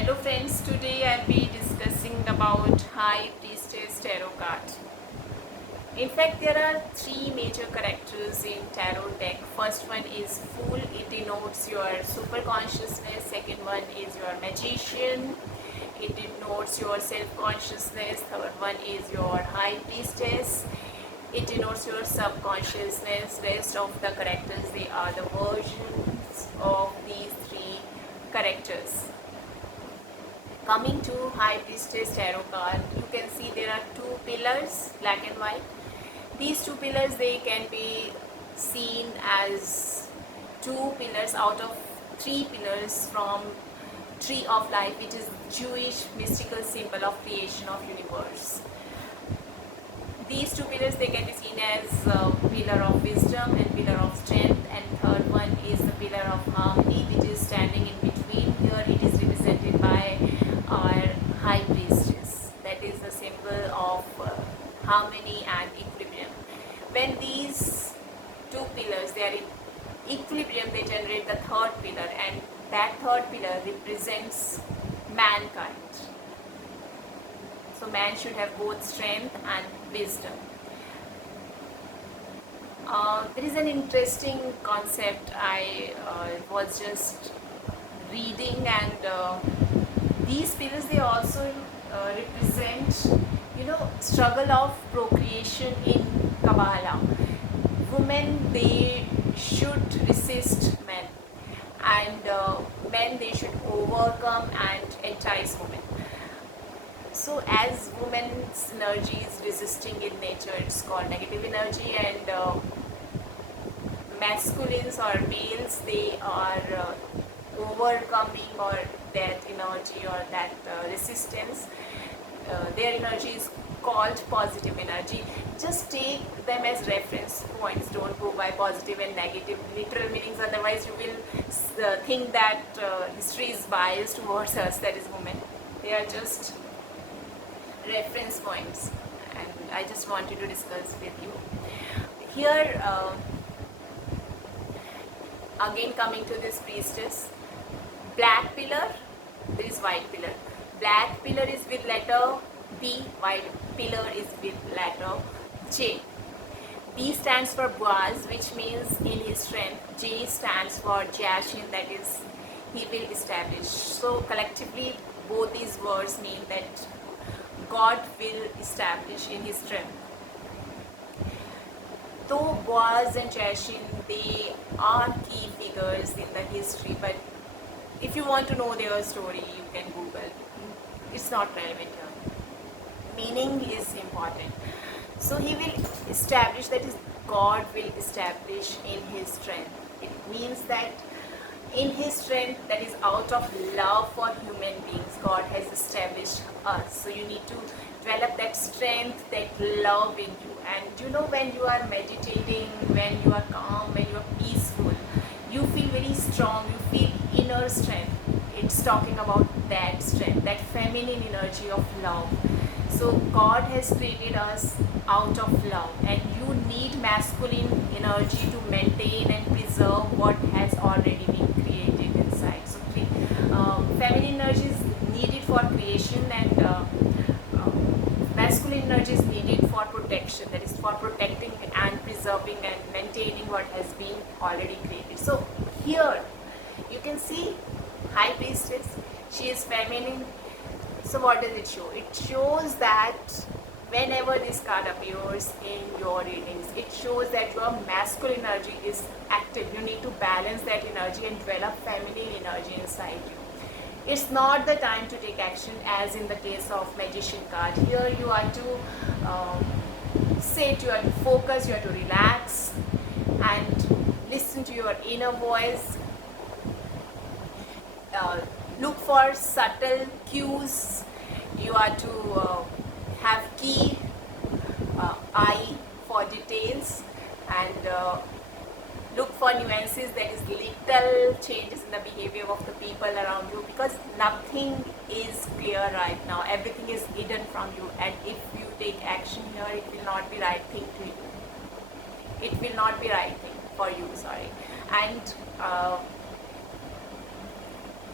Hello friends, today I'll be discussing about High Priestess Tarot card. In fact, there are three major characters in Tarot deck. First one is Fool, it denotes your super consciousness. Second one is your Magician, it denotes your self-consciousness. Third one is your High Priestess, it denotes your subconsciousness. Rest of the characters, they are the versions of these three characters. Coming to High Priestess Tarot card, you can see there are two pillars, black and white. These two pillars, they can be seen as two pillars out of three pillars from Tree of Life, which is Jewish mystical symbol of creation of universe. These two pillars, they can be seen as pillar of wisdom and pillar of strength, and third one is the pillar of harmony, which is standing in between. Here it is represented by our High Priestess, that is the symbol of harmony and equilibrium. When these two pillars, they are in equilibrium, they generate the third pillar, and that third pillar represents mankind. So man should have both strength and wisdom. There is an interesting concept I was just reading, and these pillars, they also represent, struggle of procreation in Kabbalah. Women, they should resist men, and men, they should overcome and entice women. So as women's energy is resisting in nature, it's called negative energy, and masculines or males, they are overcoming or that energy or that resistance. Their energy is called positive energy. Just take them as reference points. Don't go by positive and negative literal meanings, otherwise you will think that history is biased towards us, that is women. They are just reference points, and I just wanted to discuss with you. Here again, coming to this priestess, black pillar, there is white pillar. Black pillar is with letter B, white pillar is with letter J. B stands for Boaz, which means in his strength. J stands for Jashin, that is he will establish. So collectively both these words mean that God will establish in his strength. Though Boaz and Jashin, they are key figures in the history, but if you want to know their story, you can Google. It's not relevant here. Meaning is important. So he will establish, that is God will establish in his strength. It means that in his strength, that is out of love for human beings, God has established us. So you need to develop that strength, that love in you. And when you are meditating, when you are calm, when you are peaceful, you feel very strong, you feel inner strength. It's talking about that strength, that feminine energy of love. So God has created us out of love, and you need masculine energy to maintain and preserve what has already been created inside. So feminine energy is needed for creation, and masculine energy is needed for protection, that is for protecting and preserving and maintaining what has been already created. So here you can see High Priestess, she is feminine. So what does it show? It shows that whenever this card appears in your readings, it shows that your masculine energy is active. You need to balance that energy and develop feminine energy inside you. It's not the time to take action, as in the case of Magician card. Here you are to sit, you are to focus, you are to relax and listen to your inner voice. Look for subtle cues. You are to have key eye for details, and look for nuances, that is little changes in the behavior of the people around you, because nothing is clear right now. Everything is hidden from you, and if you take action here, it will not be right thing to you. It will not be right thing for you, sorry. And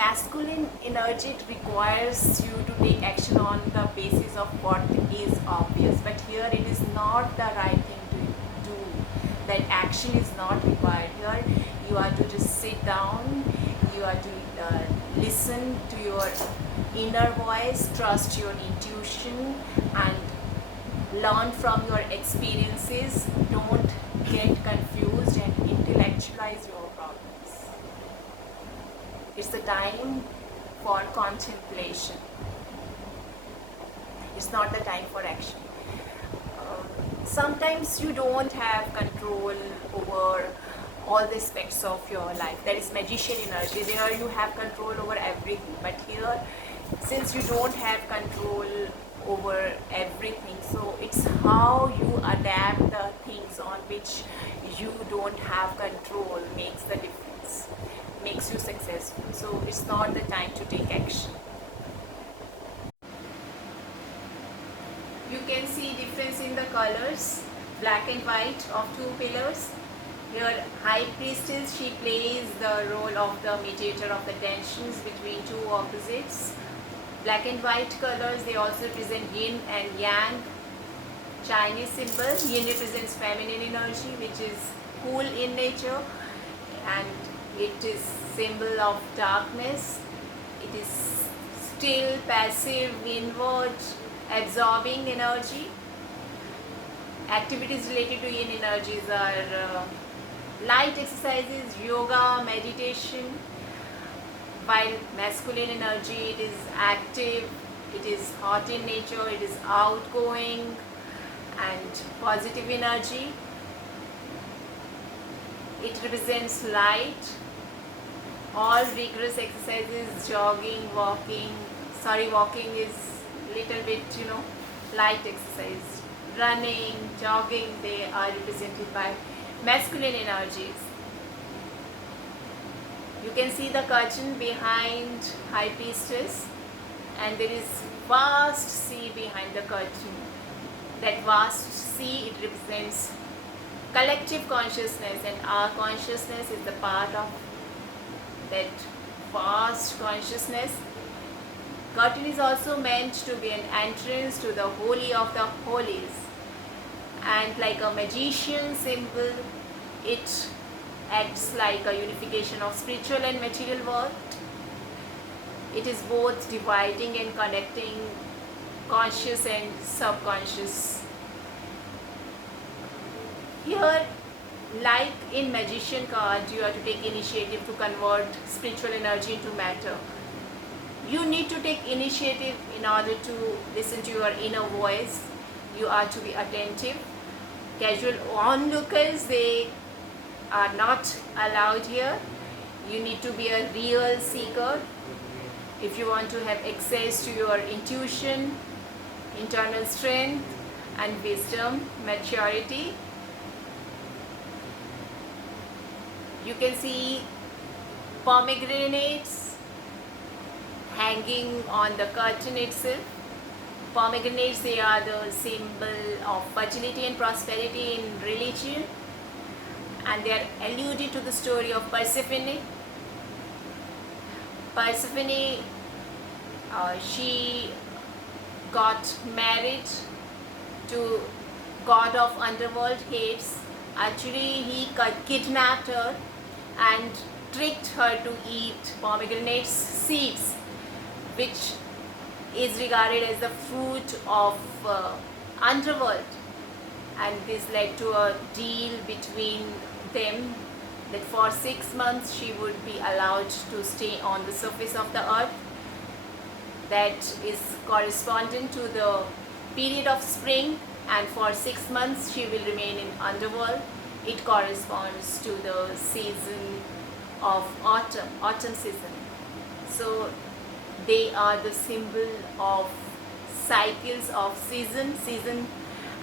masculine energy, it requires you to take action on the basis of what is obvious, but here it is not the right thing to do. That action is not required here. You are to just sit down, you are to listen to your inner voice, trust your intuition, and learn from your experiences. Don't get confused and intellectualize your problems. It's the time for contemplation. It's not the time for action. Sometimes you don't have control over all the aspects of your life. That is magician energy. There you have control over everything. But here, since you don't have control over everything, so it's how you adapt the things on which you don't have control makes the difference, makes you successful. So it's not the time to take action. You can see difference in the colors, black and white of two pillars. Here, High Priestess, she plays the role of the mediator of the tensions between two opposites. Black and white colors, they also represent yin and yang. Chinese symbol, yin represents feminine energy, which is cool in nature, and it is symbol of darkness. It is still, passive, inward, absorbing energy. Activities related to yin energies are light exercises, yoga, meditation, while masculine energy, it is active, it is hot in nature, it is outgoing and positive energy. It represents light, all rigorous exercises, jogging, walking, walking is little bit, light exercise, running, jogging, they are represented by masculine energies. You can see the curtain behind High Priestess, and there is vast sea behind the curtain. That vast sea, it represents collective consciousness, and our consciousness is the part of that vast consciousness. Curtain is also meant to be an entrance to the holy of the holies, and like a magician symbol, it acts like a unification of spiritual and material world. It is both dividing and connecting conscious and subconscious. Here, like in magician card, you have to take initiative to convert spiritual energy into matter. You need to take initiative in order to listen to your inner voice. You are to be attentive. Casual onlookers, they are not allowed here. You need to be a real seeker. If you want to have access to your intuition, internal strength and wisdom, maturity. You can see pomegranates hanging on the curtain itself. Pomegranates, they are the symbol of fertility and prosperity in religion, and they are alluded to the story of Persephone. Persephone, she got married to god of underworld, Hades. Actually, he kidnapped her and tricked her to eat pomegranate seeds, which is regarded as the fruit of underworld, and this led to a deal between them that for 6 months she would be allowed to stay on the surface of the earth. That is corresponding to the period of spring, and for 6 months she will remain in underworld. It corresponds to the season of autumn season. So they are the symbol of cycles of season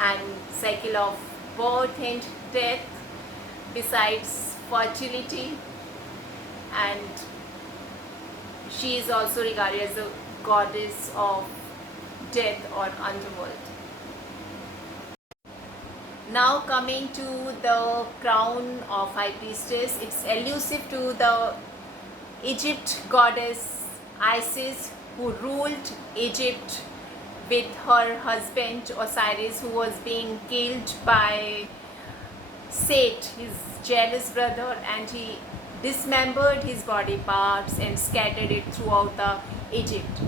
and cycle of birth and death, besides fertility, and she is also regarded as the goddess of death or underworld. Now coming to the crown of High Priestess, it's elusive to the Egypt goddess Isis, who ruled Egypt with her husband Osiris, who was being killed by Set, his jealous brother, and he dismembered his body parts and scattered it throughout the Egypt.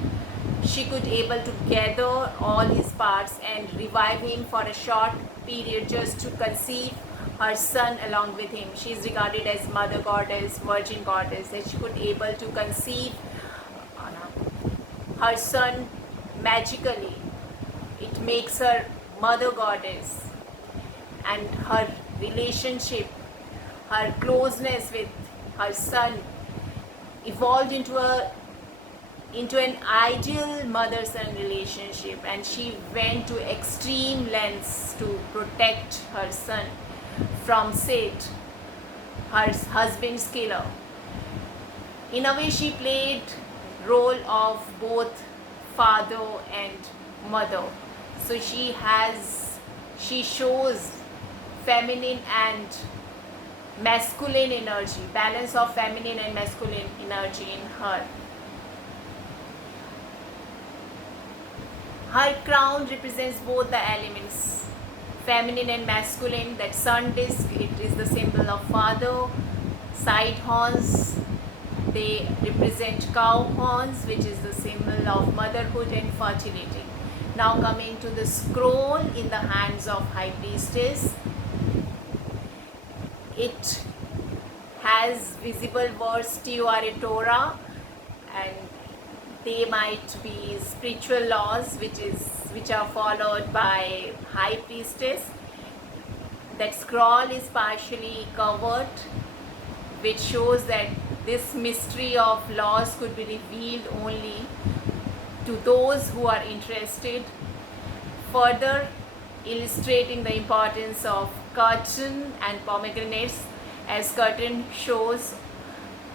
She could able to gather all his parts and revive him for a short period just to conceive her son along with him. She is regarded as mother goddess, virgin goddess, that she could able to conceive her son magically. It makes her mother goddess, and her relationship, her closeness with her son evolved into an ideal mother-son relationship, and she went to extreme lengths to protect her son from Set, her husband's killer. In a way, she played role of both father and mother. So she shows feminine and masculine energy, balance of feminine and masculine energy in her. Her crown represents both the elements, feminine and masculine. That sun disk, it is the symbol of father. Side horns, they represent cow horns, which is the symbol of motherhood and fertility. Now coming to the scroll in the hands of High Priestess. It has visible words Tiare Torah, and they might be spiritual laws which are followed by High Priestess. That scroll is partially covered, which shows that this mystery of laws could be revealed only to those who are interested, further illustrating the importance of curtain and pomegranates, as curtain shows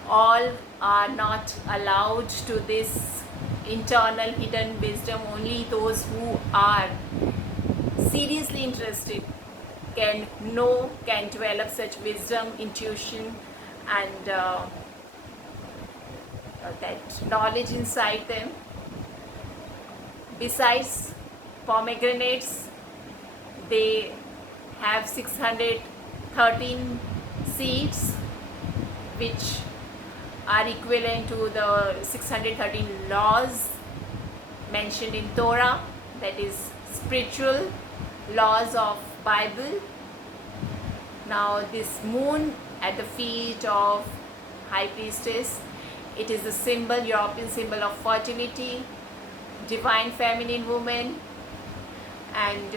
all are not allowed to this internal hidden wisdom. Only those who are seriously interested can know, can develop such wisdom, intuition, and that knowledge inside them. Besides pomegranates, they have 613 seeds, which are equivalent to the 613 laws mentioned in Torah, that is spiritual laws of Bible. Now this moon at the feet of High Priestess, it is the symbol, European symbol of fertility, divine feminine woman, and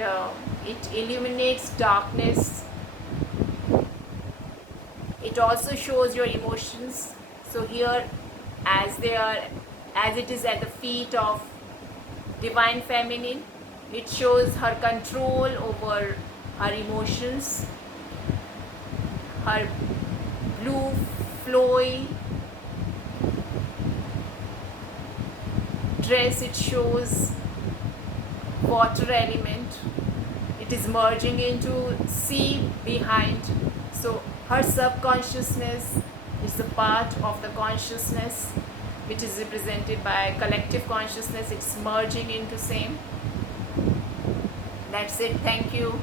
it illuminates darkness. It also shows your emotions. So here, as it is at the feet of divine feminine, it shows her control over her emotions. Her blue flowy dress, it shows water element. It is merging into sea behind. So her subconsciousness is a part of the consciousness, which is represented by collective consciousness. It's merging into same. That's it. Thank you.